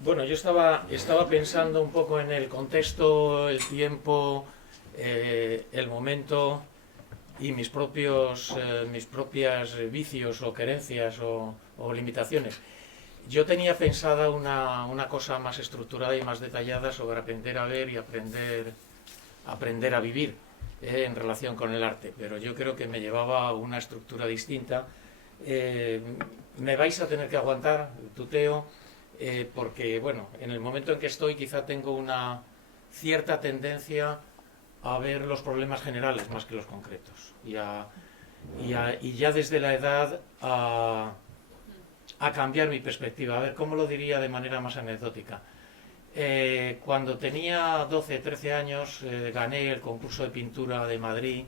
Bueno, yo estaba pensando un poco en el contexto, el tiempo, el momento y mis propias vicios o querencias o limitaciones. Yo tenía pensada una cosa más estructurada y más detallada sobre aprender a ver y aprender a vivir en relación con el arte, pero yo creo que me llevaba a una estructura distinta. Eh, Me vais a tener que aguantar, tuteo, porque bueno, en el momento en que estoy quizá tengo una cierta tendencia a ver los problemas generales más que los concretos y ya desde la edad a cambiar mi perspectiva. A ver, ¿cómo lo diría de manera más anecdótica? Cuando tenía 12, 13 años gané el concurso de pintura de Madrid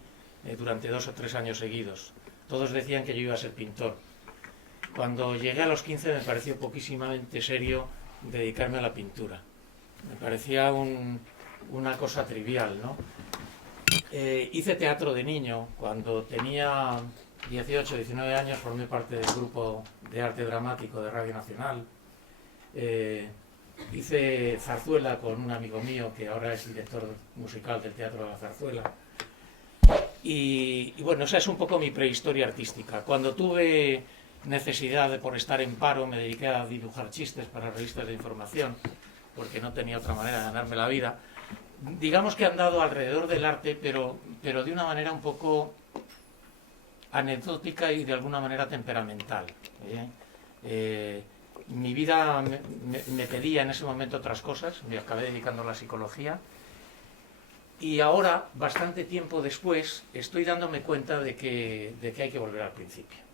durante 2 o 3 años seguidos. Todos decían que yo iba a ser pintor. Cuando llegué a los 15 me pareció poquísimamente serio dedicarme a la pintura. Me parecía una cosa trivial, ¿no? Hice teatro de niño. Cuando tenía 18, 19 años formé parte del grupo de arte dramático de Radio Nacional. Hice zarzuela con un amigo mío que ahora es director musical del Teatro de la Zarzuela. Y bueno, esa es un poco mi prehistoria artística. Cuando tuve necesidad por estar en paro me dediqué a dibujar chistes para revistas de información porque no tenía otra manera de ganarme la vida. Digamos que he andado alrededor del arte, pero de una manera un poco anecdótica y de alguna manera temperamental. Mi vida me pedía en ese momento otras cosas, me acabé dedicando a la psicología y ahora, bastante tiempo después, estoy dándome cuenta de que hay que volver al principio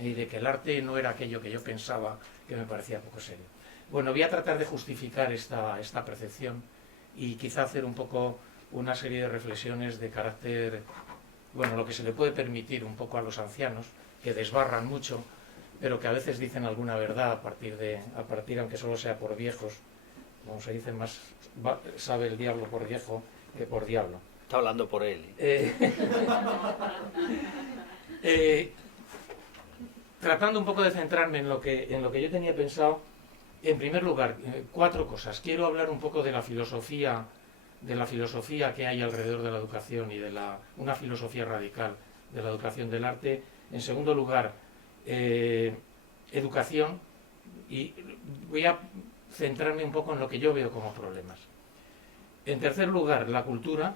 y de que el arte no era aquello que yo pensaba, que me parecía poco serio. Bueno, voy a tratar de justificar esta percepción y quizá hacer un poco una serie de reflexiones de carácter, bueno, lo que se le puede permitir un poco a los ancianos, que desbarran mucho, pero que a veces dicen alguna verdad a partir aunque solo sea por viejos, como se dice, más sabe el diablo por viejo que por diablo. Está hablando por él. Tratando un poco de centrarme en lo que yo tenía pensado, en primer lugar, 4 cosas. Quiero hablar un poco de la filosofía que hay alrededor de la educación y de una filosofía radical de la educación del arte. En segundo lugar, educación, y voy a centrarme un poco en lo que yo veo como problemas. En tercer lugar, la cultura,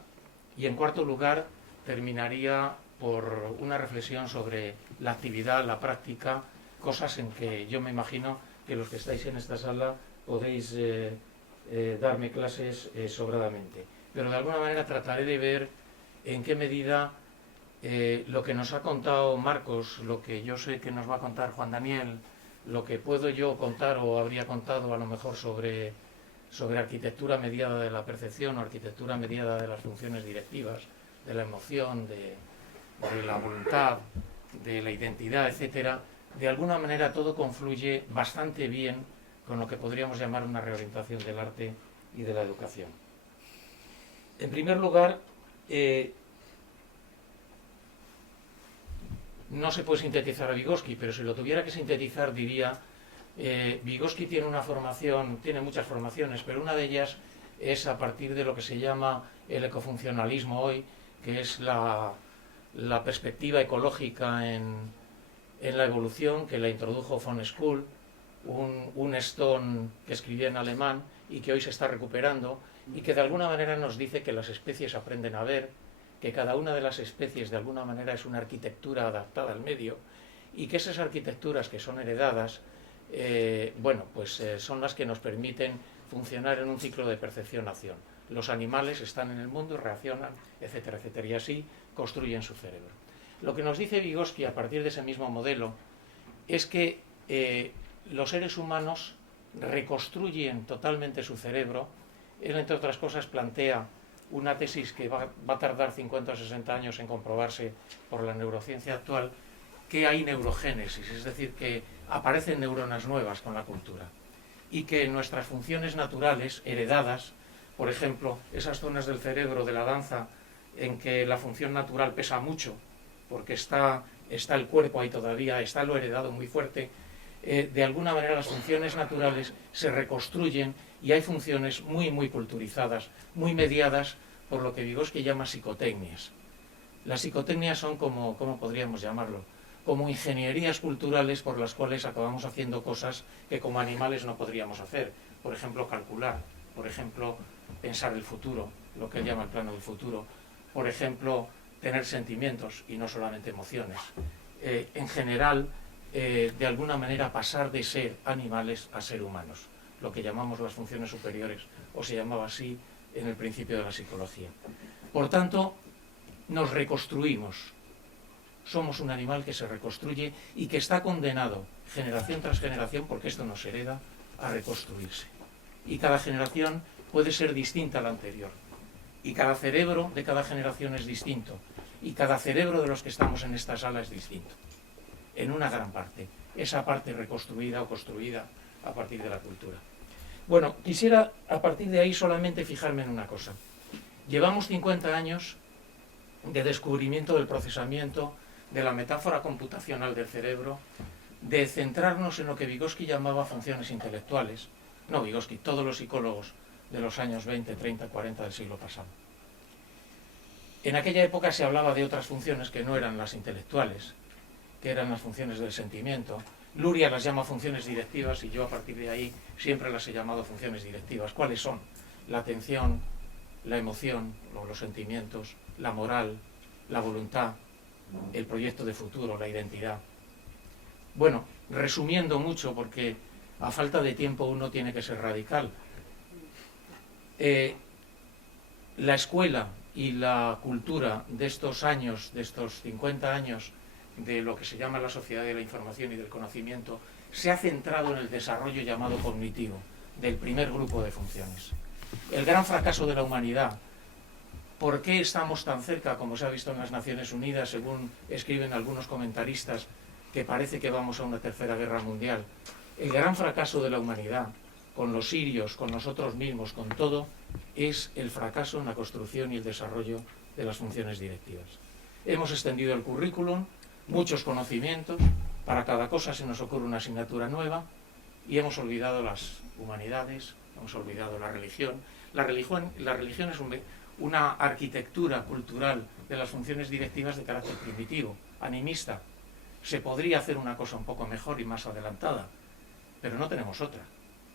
y en cuarto lugar terminaría por una reflexión sobre la actividad, la práctica, cosas en que yo me imagino que los que estáis en esta sala podéis darme clases sobradamente. Pero de alguna manera trataré de ver en qué medida lo que nos ha contado Marcos, lo que yo sé que nos va a contar Juan Daniel, lo que puedo yo contar o habría contado a lo mejor sobre arquitectura mediada de la percepción o arquitectura mediada de las funciones directivas, de la emoción, de la voluntad, de la identidad, etcétera, de alguna manera todo confluye bastante bien con lo que podríamos llamar una reorientación del arte y de la educación. En primer lugar, no se puede sintetizar a Vygotsky, pero si lo tuviera que sintetizar diría, Vygotsky tiene muchas formaciones, pero una de ellas es a partir de lo que se llama el ecofuncionalismo hoy, que es la perspectiva ecológica en la evolución, que la introdujo von Schull, un Stone que escribía en alemán y que hoy se está recuperando y que de alguna manera nos dice que las especies aprenden a ver, que cada una de las especies de alguna manera es una arquitectura adaptada al medio y que esas arquitecturas que son heredadas, son las que nos permiten funcionar en un ciclo de percepción-acción. Los animales están en el mundo, reaccionan, etcétera, etcétera, y así construyen su cerebro. Lo que nos dice Vygotsky a partir de ese mismo modelo es que los seres humanos reconstruyen totalmente su cerebro. Él, entre otras cosas, plantea una tesis que va a tardar 50 o 60 años en comprobarse por la neurociencia actual, que hay neurogénesis, es decir, que aparecen neuronas nuevas con la cultura y que nuestras funciones naturales, heredadas, por ejemplo, esas zonas del cerebro de la danza en que la función natural pesa mucho, porque está el cuerpo ahí todavía, está lo heredado muy fuerte, de alguna manera las funciones naturales se reconstruyen y hay funciones muy, muy culturizadas, muy mediadas por lo que Vygotsky llama psicotecnias. Las psicotecnias son como, ¿cómo podríamos llamarlo? Como ingenierías culturales por las cuales acabamos haciendo cosas que como animales no podríamos hacer. Por ejemplo, calcular, por ejemplo, pensar el futuro, lo que él llama el plano del futuro, por ejemplo, tener sentimientos y no solamente emociones. En general, de alguna manera pasar de ser animales a ser humanos, lo que llamamos las funciones superiores, o se llamaba así en el principio de la psicología. Por tanto, nos reconstruimos. Somos un animal que se reconstruye y que está condenado, generación tras generación, porque esto nos hereda, a reconstruirse. Y cada generación puede ser distinta a la anterior. Y cada cerebro de cada generación es distinto. Y cada cerebro de los que estamos en esta sala es distinto. En una gran parte. Esa parte reconstruida o construida a partir de la cultura. Bueno, quisiera a partir de ahí solamente fijarme en una cosa. Llevamos 50 años de descubrimiento del procesamiento, de la metáfora computacional del cerebro, de centrarnos en lo que Vygotsky llamaba funciones intelectuales. No Vygotsky, todos los psicólogos de los años 20, 30, 40 del siglo pasado. En aquella época se hablaba de otras funciones que no eran las intelectuales, que eran las funciones del sentimiento. Luria las llama funciones directivas y yo a partir de ahí siempre las he llamado funciones directivas. ¿Cuáles son? La atención, la emoción, los sentimientos, la moral, la voluntad, el proyecto de futuro, la identidad. Bueno, resumiendo mucho, porque a falta de tiempo uno tiene que ser radical. La escuela y la cultura de estos años, de estos 50 años, de lo que se llama la sociedad de la información y del conocimiento, se ha centrado en el desarrollo llamado cognitivo, del primer grupo de funciones. El gran fracaso de la humanidad. ¿Por qué estamos tan cerca, como se ha visto en las Naciones Unidas, según escriben algunos comentaristas, que parece que vamos a una tercera guerra mundial? El gran fracaso de la humanidad, con los sirios, con nosotros mismos, con todo, es el fracaso en la construcción y el desarrollo de las funciones directivas. Hemos extendido el currículum, muchos conocimientos, para cada cosa se nos ocurre una asignatura nueva, y hemos olvidado las humanidades, hemos olvidado la religión. La religión es una arquitectura cultural de las funciones directivas de carácter primitivo, animista. Se podría hacer una cosa un poco mejor y más adelantada, pero no tenemos otra.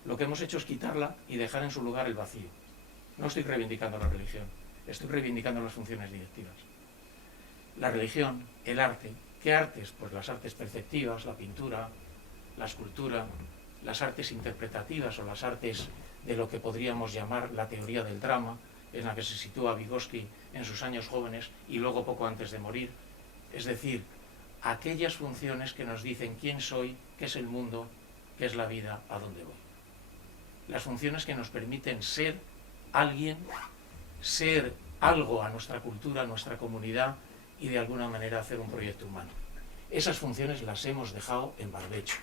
Lo que hemos hecho es quitarla y dejar en su lugar el vacío. No estoy reivindicando la religión, estoy reivindicando las funciones directivas. La religión, el arte. ¿Qué artes? Pues las artes perceptivas, la pintura, la escultura, las artes interpretativas o las artes de lo que podríamos llamar la teoría del drama, en la que se sitúa Vygotsky en sus años jóvenes y luego poco antes de morir. Es decir, aquellas funciones que nos dicen quién soy, qué es el mundo, qué es la vida, a dónde voy. Las funciones que nos permiten ser alguien, ser algo a nuestra cultura, a nuestra comunidad y de alguna manera hacer un proyecto humano. Esas funciones las hemos dejado en barbecho.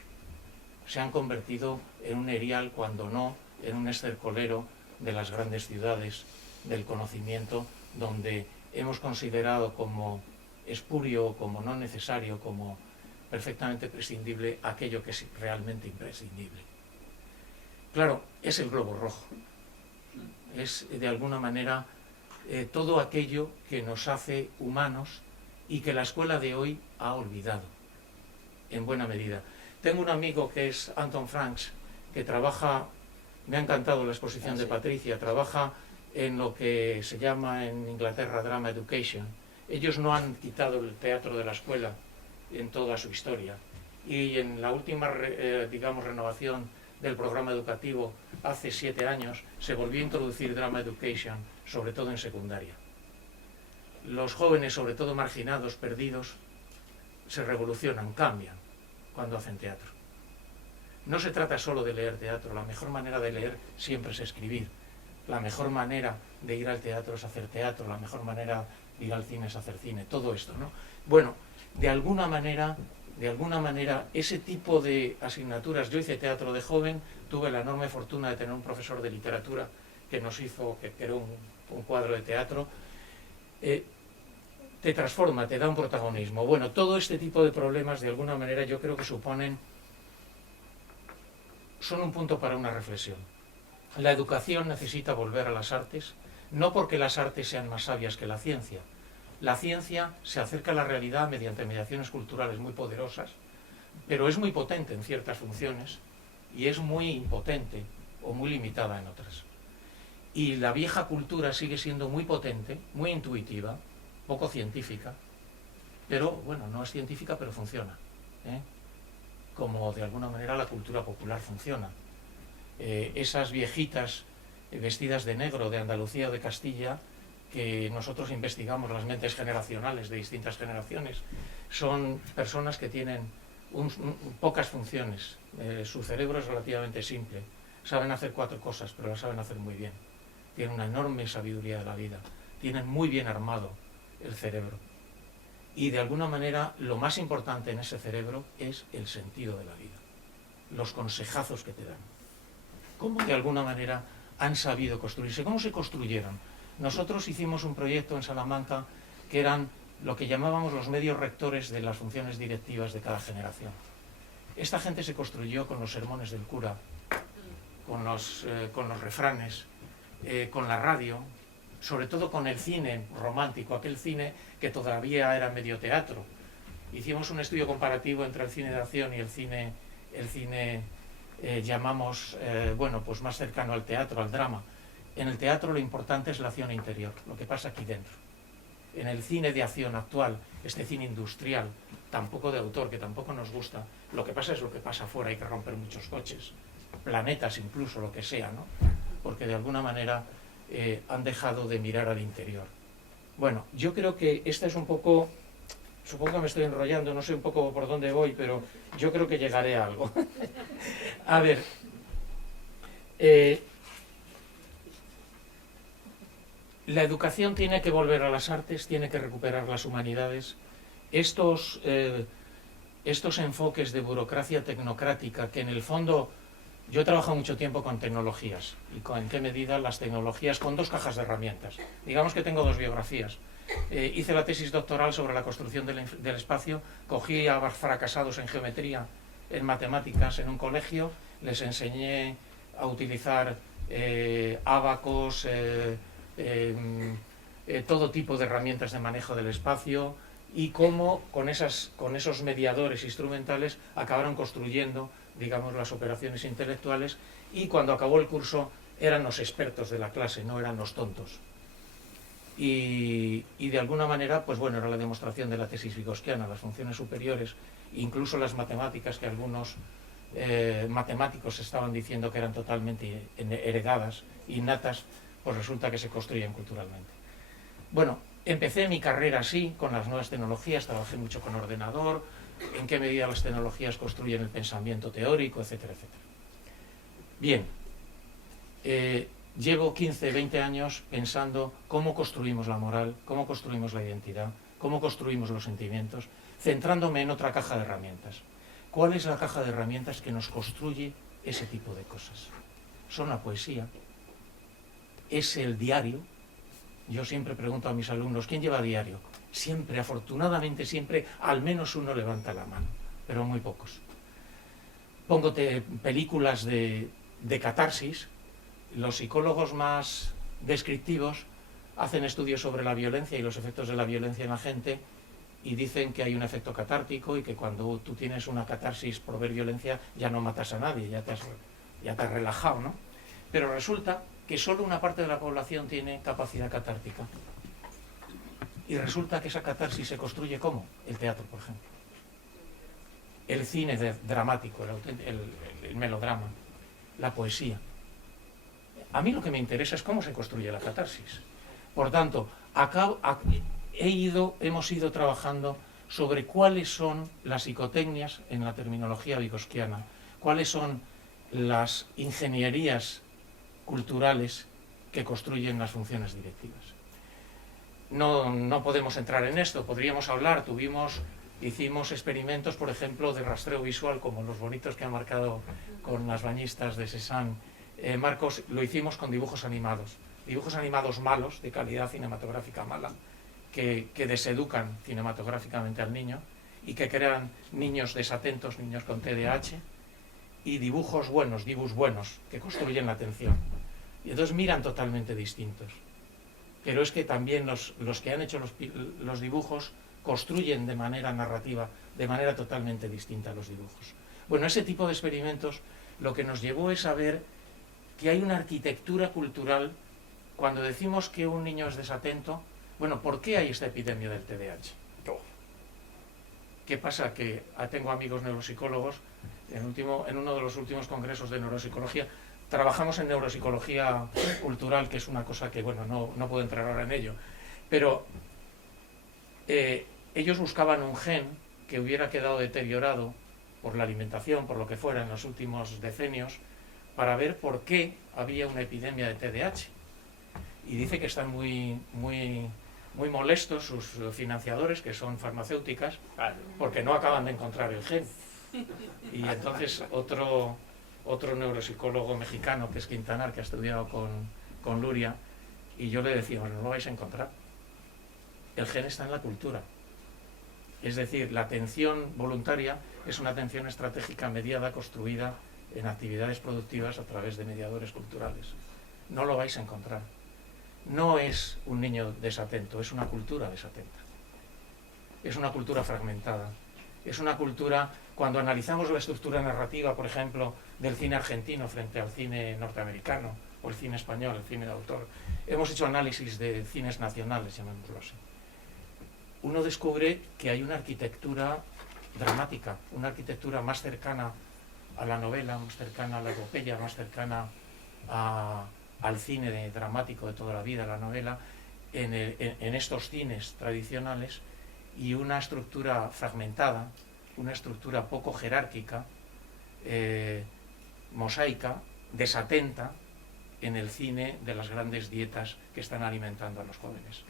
Se han convertido en un erial, cuando no en un estercolero de las grandes ciudades, del conocimiento, donde hemos considerado como espurio, como no necesario, como perfectamente prescindible aquello que es realmente imprescindible. Claro, es el globo rojo. Es de alguna manera todo aquello que nos hace humanos y que la escuela de hoy ha olvidado, en buena medida. Tengo un amigo que es Anton Franks, que trabaja, me ha encantado la exposición de Patricia, trabaja en lo que se llama en Inglaterra Drama Education. Ellos no han quitado el teatro de la escuela en toda su historia. Y en la última, renovación del programa educativo, hace 7 años, se volvió a introducir Drama Education, sobre todo en secundaria. Los jóvenes, sobre todo marginados, perdidos, se revolucionan, cambian cuando hacen teatro. No se trata solo de leer teatro, la mejor manera de leer siempre es escribir. La mejor manera de ir al teatro es hacer teatro, la mejor manera de ir al cine es hacer cine, todo esto, ¿no? Bueno, de alguna manera, ese tipo de asignaturas, yo hice teatro de joven, tuve la enorme fortuna de tener un profesor de literatura que nos hizo, que era un cuadro de teatro, te transforma, te da un protagonismo. Bueno, todo este tipo de problemas, de alguna manera, yo creo que suponen son un punto para una reflexión. La educación necesita volver a las artes, no porque las artes sean más sabias que la ciencia. La ciencia se acerca a la realidad mediante mediaciones culturales muy poderosas, pero es muy potente en ciertas funciones y es muy impotente o muy limitada en otras. Y la vieja cultura sigue siendo muy potente, muy intuitiva, poco científica, pero bueno, no es científica, pero funciona, ¿eh? Como de alguna manera la cultura popular funciona. Esas viejitas vestidas de negro de Andalucía o de Castilla, que nosotros investigamos las mentes generacionales de distintas generaciones, son personas que tienen pocas funciones. Su cerebro es relativamente simple. Saben hacer 4 cosas, pero las saben hacer muy bien. Tienen una enorme sabiduría de la vida. Tienen muy bien armado el cerebro. Y de alguna manera lo más importante en ese cerebro es el sentido de la vida. Los consejazos que te dan. Cómo de alguna manera han sabido construirse. ¿Cómo se construyeron? Nosotros hicimos un proyecto en Salamanca que eran lo que llamábamos los medios rectores de las funciones directivas de cada generación. Esta gente se construyó con los sermones del cura, con los refranes, con la radio, sobre todo con el cine romántico, aquel cine que todavía era medio teatro. Hicimos un estudio comparativo entre el cine de acción y el cine llamamos, bueno, pues más cercano al teatro, al drama. En el teatro lo importante es la acción interior, lo que pasa aquí dentro. En el cine de acción actual, este cine industrial, tampoco de autor, que tampoco nos gusta, lo que pasa es lo que pasa afuera, hay que romper muchos coches, planetas incluso, lo que sea, ¿no? Porque de alguna manera han dejado de mirar al interior. Bueno, yo creo que esta es un poco, supongo que me estoy enrollando, no sé un poco por dónde voy, pero yo creo que llegaré a algo. A ver, la educación tiene que volver a las artes, tiene que recuperar las humanidades. Estos enfoques de burocracia tecnocrática, que en el fondo yo he trabajado mucho tiempo con tecnologías, y en qué medida las tecnologías, con 2 cajas de herramientas. Digamos que tengo 2 biografías. Hice la tesis doctoral sobre la construcción del espacio, cogí a fracasados en geometría, en matemáticas, en un colegio, les enseñé a utilizar ábacos, todo tipo de herramientas de manejo del espacio, y cómo con esos mediadores instrumentales acabaron construyendo, digamos, las operaciones intelectuales, y cuando acabó el curso eran los expertos de la clase, no eran los tontos. Y de alguna manera, pues bueno, era la demostración de la tesis vygotskiana, las funciones superiores, incluso las matemáticas que algunos matemáticos estaban diciendo que eran totalmente heredadas, innatas, pues resulta que se construyen culturalmente. Bueno, empecé mi carrera así, con las nuevas tecnologías, trabajé mucho con ordenador, en qué medida las tecnologías construyen el pensamiento teórico, etcétera, etcétera. Bien, llevo 15, 20 años pensando cómo construimos la moral, cómo construimos la identidad, cómo construimos los sentimientos, centrándome en otra caja de herramientas. ¿Cuál es la caja de herramientas que nos construye ese tipo de cosas? Son la poesía, es el diario. Yo siempre pregunto a mis alumnos, ¿quién lleva diario? Siempre, afortunadamente siempre, al menos uno levanta la mano, pero muy pocos. Pongo películas de catarsis. Los psicólogos más descriptivos hacen estudios sobre la violencia y los efectos de la violencia en la gente, y dicen que hay un efecto catártico y que cuando tú tienes una catarsis por ver violencia ya no matas a nadie, ya te has relajado, ¿no? Pero resulta que solo una parte de la población tiene capacidad catártica. Y resulta que esa catarsis se construye ¿cómo? El teatro, por ejemplo. El cine dramático, el melodrama, la poesía. A mí lo que me interesa es cómo se construye la catarsis. Por tanto, hemos ido trabajando sobre cuáles son las psicotecnias en la terminología vygotskiana, cuáles son las ingenierías culturales que construyen las funciones directivas. No podemos entrar en esto, podríamos hablar, hicimos experimentos, por ejemplo, de rastreo visual, como los bonitos que han marcado con las bañistas de Cézanne. Marcos, lo hicimos con dibujos animados malos, de calidad cinematográfica mala, que deseducan cinematográficamente al niño y que crean niños desatentos, niños con TDAH, y dibujos buenos, que construyen la atención. Y entonces miran totalmente distintos. Pero es que también los que han hecho los dibujos construyen de manera narrativa, de manera totalmente distinta los dibujos. Bueno, ese tipo de experimentos lo que nos llevó es a ver que hay una arquitectura cultural. Cuando decimos que un niño es desatento, bueno, ¿por qué hay esta epidemia del TDAH? ¿Qué pasa? Que tengo amigos neuropsicólogos, en uno de los últimos congresos de neuropsicología, trabajamos en neuropsicología cultural, que es una cosa que, bueno, no puedo entrar ahora en ello, pero ellos buscaban un gen que hubiera quedado deteriorado por la alimentación, por lo que fuera, en los últimos decenios, para ver por qué había una epidemia de TDAH. Y dice que están muy molestos sus financiadores, que son farmacéuticas, porque no acaban de encontrar el gen. Y entonces otro neuropsicólogo mexicano, que es Quintanar, que ha estudiado con Luria, y yo le decía, bueno, no lo vais a encontrar. El gen está en la cultura. Es decir, la atención voluntaria es una atención estratégica mediada, construida en actividades productivas a través de mediadores culturales. No lo vais a encontrar. No es un niño desatento, es una cultura desatenta. Es una cultura fragmentada. Es una cultura, cuando analizamos la estructura narrativa, por ejemplo, del cine argentino frente al cine norteamericano, o el cine español, el cine de autor, hemos hecho análisis de cines nacionales, llamémoslo así. Uno descubre que hay una arquitectura dramática, una arquitectura más cercana a la novela, más cercana a la epopeya, más cercana al cine dramático de toda la vida, la novela, en estos cines tradicionales, y una estructura fragmentada, una estructura poco jerárquica, mosaica, desatenta, en el cine de las grandes dietas que están alimentando a los jóvenes.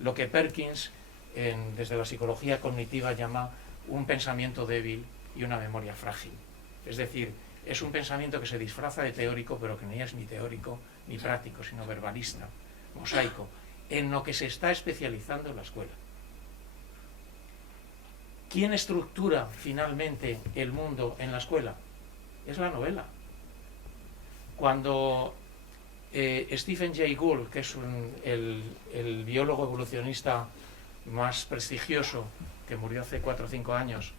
Lo que Perkins, desde la psicología cognitiva, llama un pensamiento débil y una memoria frágil. Es decir, es un pensamiento que se disfraza de teórico, pero que ni es ni teórico ni práctico, sino verbalista, mosaico, en lo que se está especializando en la escuela. ¿Quién estructura finalmente el mundo en la escuela? Es la novela. Cuando Stephen Jay Gould, que es el biólogo evolucionista más prestigioso, que murió hace 4 o 5 años,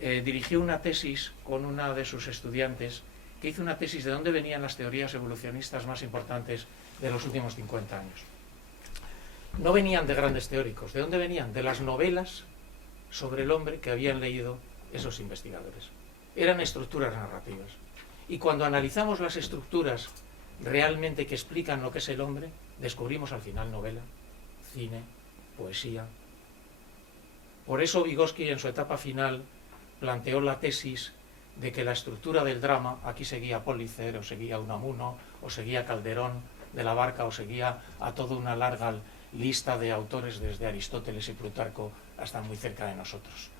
dirigió una tesis con una de sus estudiantes, que hizo una tesis de dónde venían las teorías evolucionistas más importantes de los últimos 50 años. No venían de grandes teóricos. ¿De dónde venían? De las novelas sobre el hombre que habían leído esos investigadores. Eran estructuras narrativas. Y cuando analizamos las estructuras realmente que explican lo que es el hombre, descubrimos al final novela, cine, poesía. Por eso Vygotsky, en su etapa final, planteó la tesis de que la estructura del drama, aquí seguía Pólitzer, o seguía Unamuno, o seguía Calderón de la Barca, o seguía a toda una larga lista de autores desde Aristóteles y Plutarco hasta muy cerca de nosotros.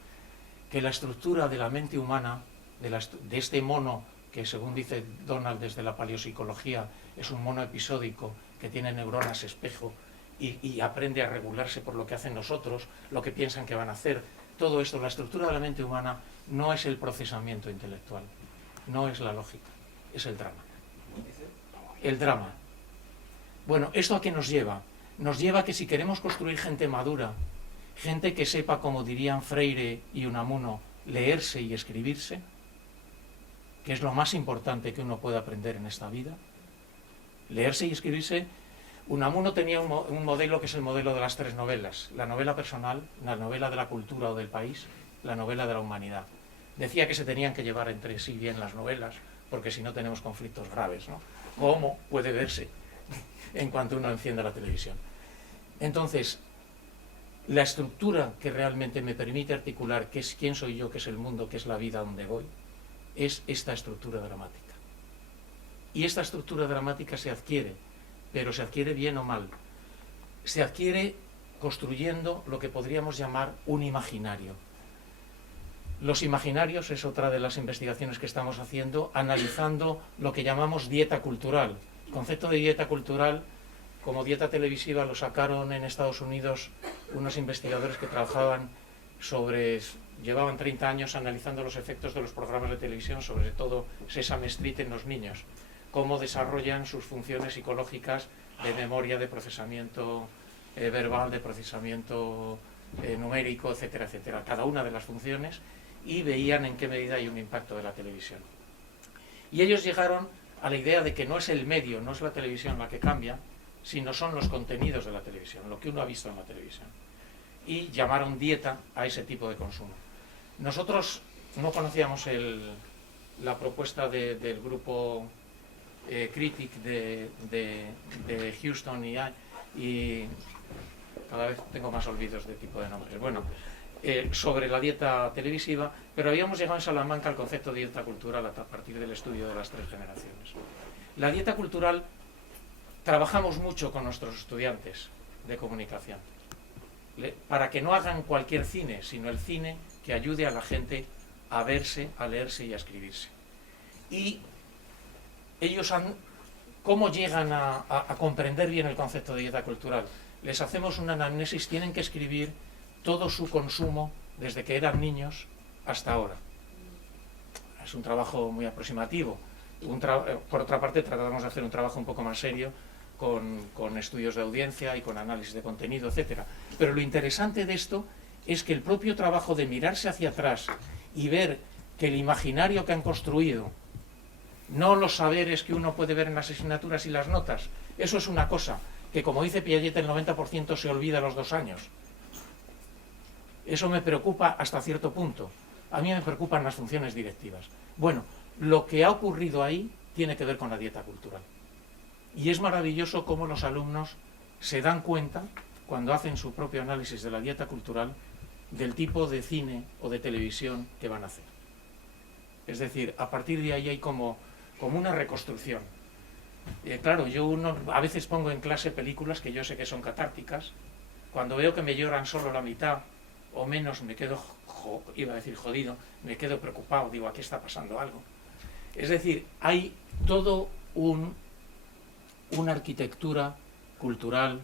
Que la estructura de la mente humana, de este mono, que según dice Donald desde la paleopsicología, es un mono episódico que tiene neuronas espejo y aprende a regularse por lo que hacen los otros, lo que piensan que van a hacer. Todo esto, la estructura de la mente humana, no es el procesamiento intelectual, no es la lógica, es el drama. El drama. Bueno, ¿esto a qué nos lleva? Nos lleva a que si queremos construir gente madura, gente que sepa, como dirían Freire y Unamuno, leerse y escribirse, que es lo más importante que uno puede aprender en esta vida, leerse y escribirse. Unamuno tenía un modelo que es el modelo de las 3 novelas: la novela personal, la novela de la cultura o del país, la novela de la humanidad. Decía que se tenían que llevar entre sí bien las novelas, porque si no tenemos conflictos graves, ¿no? ¿Cómo puede verse en cuanto uno enciende la televisión? Entonces, la estructura que realmente me permite articular qué es quién soy yo, qué es el mundo, qué es la vida, donde voy, es esta estructura dramática. Y esta estructura dramática se adquiere, pero se adquiere bien o mal. Se adquiere construyendo lo que podríamos llamar un imaginario. Los imaginarios es otra de las investigaciones que estamos haciendo, analizando lo que llamamos dieta cultural. El concepto de dieta cultural, como dieta televisiva, lo sacaron en Estados Unidos unos investigadores que trabajaban sobre llevaban 30 años analizando los efectos de los programas de televisión, sobre todo Sesame Street, en los niños, cómo desarrollan sus funciones psicológicas de memoria, de procesamiento verbal, de procesamiento numérico, etcétera, etcétera, cada una de las funciones, y veían en qué medida hay un impacto de la televisión. Y ellos llegaron a la idea de que no es el medio, no es la televisión la que cambia, sino son los contenidos de la televisión, lo que uno ha visto en la televisión. Y llamaron dieta a ese tipo de consumo. Nosotros no conocíamos la propuesta del grupo Critic de Houston y cada vez tengo más olvidos de tipo de nombres. Bueno, sobre la dieta televisiva, pero habíamos llegado en Salamanca al concepto de dieta cultural a partir del estudio de las 3 generaciones. La dieta cultural, trabajamos mucho con nuestros estudiantes de comunicación, para que no hagan cualquier cine, sino el cine que ayude a la gente a verse, a leerse y a escribirse. Y ellos ¿cómo llegan a comprender bien el concepto de dieta cultural? Les hacemos una anamnesis, tienen que escribir todo su consumo desde que eran niños hasta ahora. Es un trabajo muy aproximativo. Por otra parte, tratamos de hacer un trabajo un poco más serio con estudios de audiencia y con análisis de contenido, etc. Pero lo interesante de esto es que el propio trabajo de mirarse hacia atrás y ver que el imaginario que han construido, no los saberes que uno puede ver en las asignaturas y las notas, eso es una cosa que, como dice Piaget, el 90% se olvida a los 2 años. Eso me preocupa hasta cierto punto. A mí me preocupan las funciones directivas. Bueno, lo que ha ocurrido ahí tiene que ver con la dieta cultural. Y es maravilloso cómo los alumnos se dan cuenta, cuando hacen su propio análisis de la dieta cultural, del tipo de cine o de televisión que van a hacer. Es decir, a partir de ahí hay como una reconstrucción. Claro, yo a veces pongo en clase películas que yo sé que son catárticas. Cuando veo que me lloran solo la mitad o menos, me quedo, iba a decir jodido, me quedo preocupado, digo, aquí está pasando algo. Es decir, hay todo una arquitectura cultural,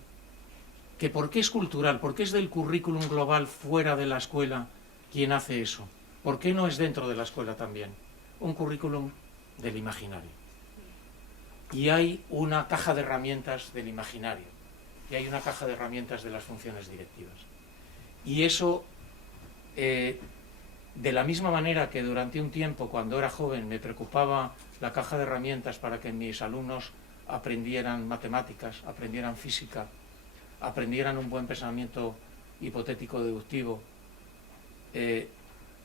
que ¿por qué es cultural? ¿Por qué es del currículum global fuera de la escuela quien hace eso? ¿Por qué no es dentro de la escuela también? Un currículum del imaginario. Y hay una caja de herramientas del imaginario, y hay una caja de herramientas de las funciones directivas. Y eso, de la misma manera que durante un tiempo, cuando era joven, me preocupaba la caja de herramientas para que mis alumnos aprendieran matemáticas, aprendieran física, aprendieran un buen pensamiento hipotético deductivo,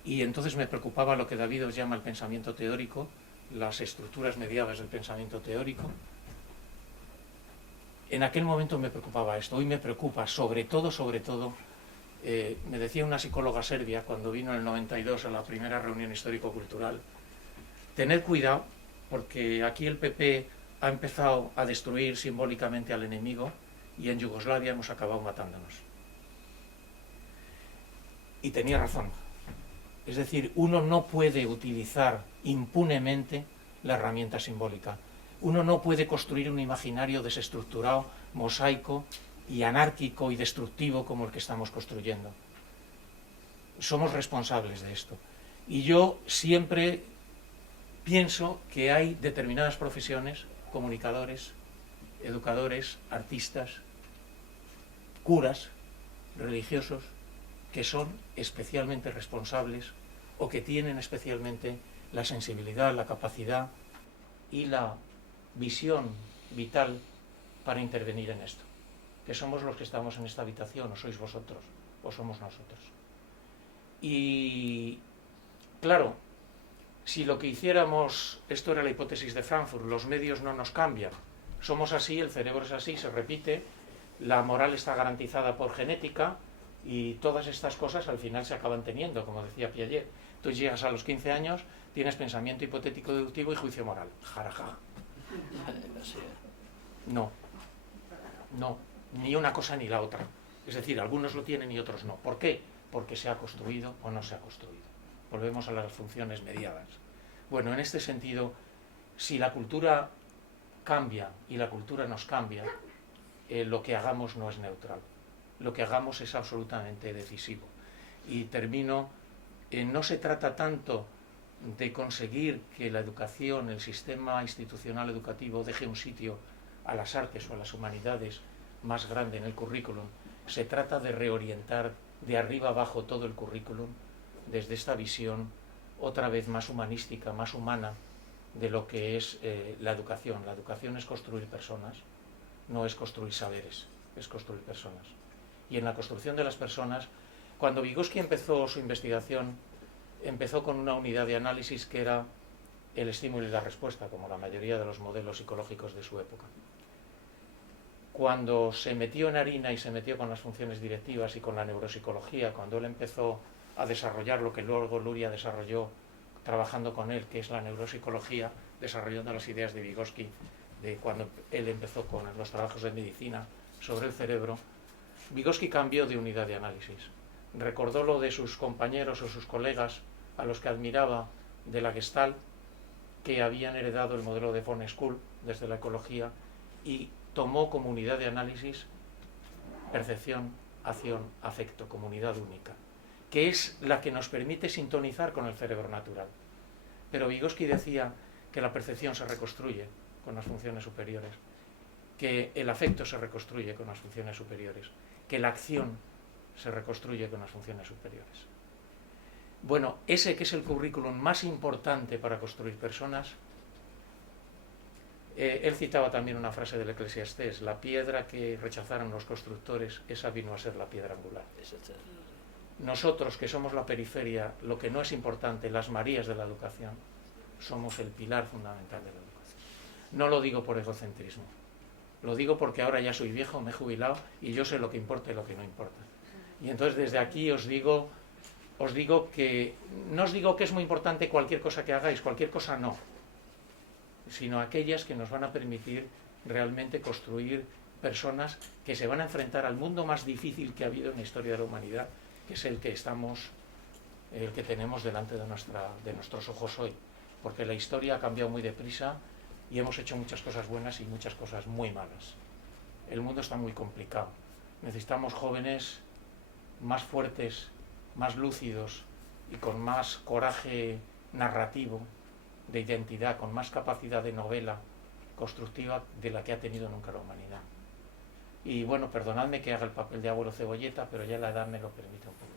y entonces me preocupaba lo que David os llama el pensamiento teórico, las estructuras mediadas del pensamiento teórico. En aquel momento me preocupaba esto. Hoy me preocupa sobre todo, me decía una psicóloga serbia cuando vino en el 92 a la primera reunión histórico-cultural, tened cuidado porque aquí el PP ha empezado a destruir simbólicamente al enemigo y en Yugoslavia hemos acabado matándonos. Y tenía razón. Es decir, uno no puede utilizar impunemente la herramienta simbólica. Uno no puede construir un imaginario desestructurado, mosaico y anárquico y destructivo como el que estamos construyendo. Somos responsables de esto. Y yo siempre pienso que hay determinadas profesiones, comunicadores, educadores, artistas, curas, religiosos, que son especialmente responsables o que tienen especialmente la sensibilidad, la capacidad y la visión vital para intervenir en esto. Que somos los que estamos en esta habitación, o sois vosotros, o somos nosotros. Y claro, si lo que hiciéramos, esto era la hipótesis de Frankfurt, los medios no nos cambian, somos así, el cerebro es así, se repite, la moral está garantizada por genética, y todas estas cosas al final se acaban teniendo, como decía Piaget. Tú llegas a los 15 años, tienes pensamiento hipotético deductivo y juicio moral. Jaraja. No, ni una cosa ni la otra. Es decir, algunos lo tienen y otros no. ¿Por qué? Porque se ha construido o no se ha construido. Volvemos a las funciones mediadas. Bueno, en este sentido, si la cultura cambia y la cultura nos cambia, lo que hagamos no es neutral. Lo que hagamos es absolutamente decisivo. Y termino no se trata tanto de conseguir que la educación, el sistema institucional educativo deje un sitio a las artes o a las humanidades más grande en el currículum. Se trata de reorientar de arriba abajo todo el currículum desde esta visión otra vez más humanística, más humana de lo que es la educación. La educación es construir personas, no es construir saberes, es construir personas. Y en la construcción de las personas, cuando Vygotsky empezó su investigación, empezó con una unidad de análisis que era el estímulo y la respuesta, como la mayoría de los modelos psicológicos de su época. Cuando se metió en harina y se metió con las funciones directivas y con la neuropsicología, cuando él empezó a desarrollar lo que luego Luria desarrolló trabajando con él, que es la neuropsicología, desarrollando las ideas de Vygotsky, de cuando él empezó con los trabajos de medicina sobre el cerebro, Vygotsky cambió de unidad de análisis. Recordó lo de sus compañeros o sus colegas a los que admiraba de la Gestalt, que habían heredado el modelo de von Schull desde la ecología, y tomó como unidad de análisis percepción, acción, afecto, como unidad única, que es la que nos permite sintonizar con el cerebro natural. Pero Vygotsky decía que la percepción se reconstruye con las funciones superiores, que el afecto se reconstruye con las funciones superiores, que la acción se reconstruye con las funciones superiores. Bueno, ese que es el currículum más importante para construir personas, él citaba también una frase del Eclesiastés: la piedra que rechazaron los constructores, esa vino a ser la piedra angular. Nosotros, que somos la periferia, lo que no es importante, las Marías de la educación, somos el pilar fundamental de la educación. No lo digo por egocentrismo, lo digo porque ahora ya soy viejo, me he jubilado y yo sé lo que importa y lo que no importa. Y entonces desde aquí os digo que no os digo que es muy importante cualquier cosa que hagáis, cualquier cosa no, sino aquellas que nos van a permitir realmente construir personas que se van a enfrentar al mundo más difícil que ha habido en la historia de la humanidad, que es el que tenemos delante de nuestros ojos hoy, porque la historia ha cambiado muy deprisa y hemos hecho muchas cosas buenas y muchas cosas muy malas. El mundo está muy complicado. Necesitamos jóvenes más fuertes, más lúcidos y con más coraje narrativo, de identidad, con más capacidad de novela constructiva de la que ha tenido nunca la humanidad. Y bueno, perdonadme que haga el papel de abuelo Cebolleta, pero ya la edad me lo permite un poco.